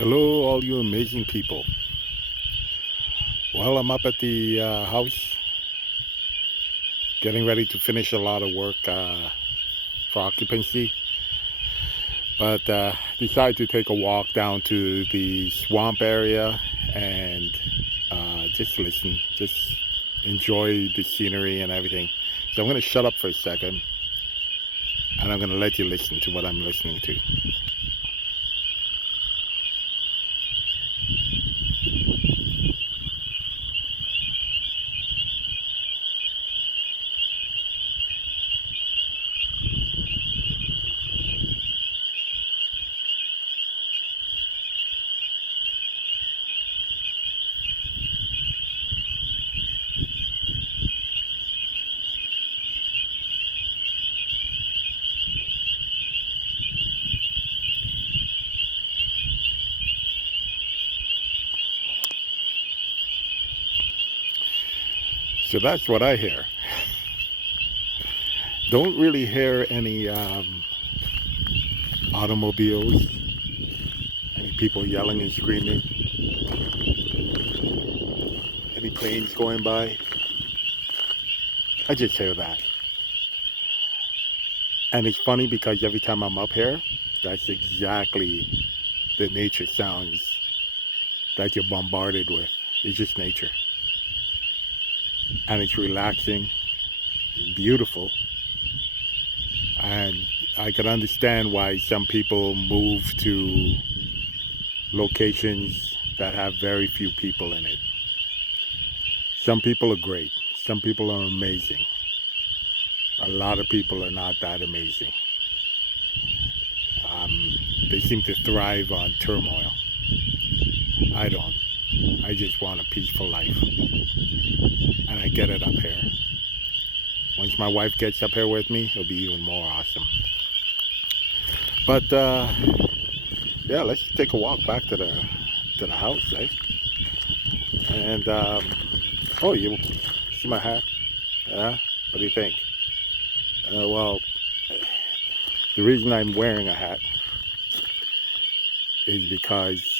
Hello, all you amazing people. Well, I'm up at the house getting ready to finish a lot of work for occupancy, but decided to take a walk down to the swamp area and just listen, just enjoy the scenery and everything. So I'm going to shut up for a second and I'm going to let you listen to what I'm listening to. So that's what I hear. Don't really hear any automobiles, any people yelling and screaming, any planes going by. I just hear that. And it's funny because every time I'm up here, that's exactly the nature sounds that you're bombarded with. It's just nature. And it's relaxing, beautiful. And I can understand why some people move to locations that have very few people in it. Some people are great. Some people are amazing. A lot of people are not that amazing. Um, they seem to thrive on turmoil. I don't. I just want a peaceful life. And I get it up here. Once my wife gets up here with me, it'll be even more awesome. But yeah, let's take a walk back to the house, eh? And oh, you see my hat? Yeah. What do you think? Well, the reason I'm wearing a hat is because